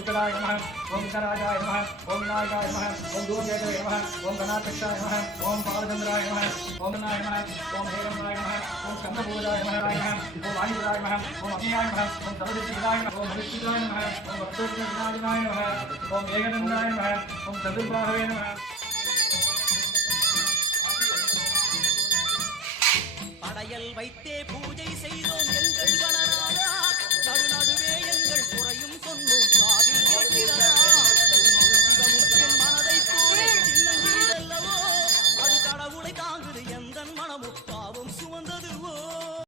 विकटाय नमः ओम विकराजाय नमः ओम विनायकाय नमः ओम धूमकेतवे नमः ओम गणाध्यक्षाय नमः ओम बालचंद्राय नमः ओम नाय नमः ओम हेरंद्राय नमः ओम स्कंदभूताय नमः ओम वायुपुराय नमः ओम अग्नियाय नमः ओम सर्वदिक्पालाय नमः ओम हरिद्राय नमः ओम वक्तोज्ञानाय नमः ओम एकदंडाय नमः ओम चतुर्बाहवे नमः படையல் வைத்தே பூஜை செய்தோம் எங்கள் கணநாதா நடுநடுவே எங்கள் குறையும் சொன்னோம் காதில் கேட்கிறதா சிவமும் மனதை போல சின்னஞ்சீரல்லவோ அது கடவுளை தாங்குது எந்த மனமும்